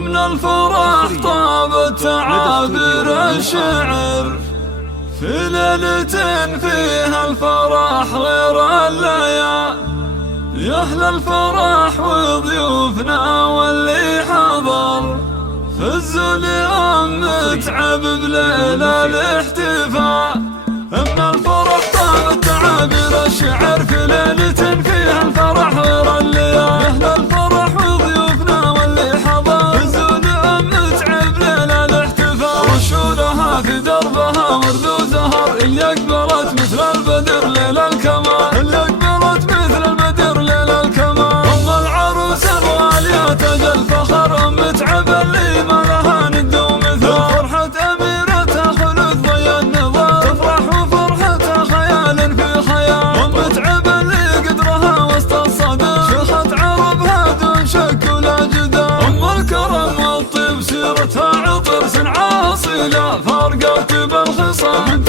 من الفرح طابت تعابير الشعر في ليلة فيها الفرح غير الليالي. يا أهل الفرح وضيوفنا واللي حضر فزوا اليوم متعب بليلة الاحتفال. من الفرح طابت تعابير الشعر في ليلة فيها الفرح غير الليالي. يا أهل الفرح وضيوفنا واللي حضر فزوا اليوم متعب بليلة الاحتفال. رشوا لها في دربها ورد وزهر اللي أقبلت مثل البدر ليل الكمال. اللي أقبلت مثل البدر ليل الكمال. أم العروس الغالية تاج الفخر متعب اللي ما لها ند ومثال. فرحة أميرتها خلود ضي النظام تفرح وفرحتها خيال في خيال. ومتعب اللي قدرها وسط الصدى شيخة عربها دون شك ولا جدال. أم الكرم والطيب سيرتها عطر سنعة أصيلة فارقت بالخصام.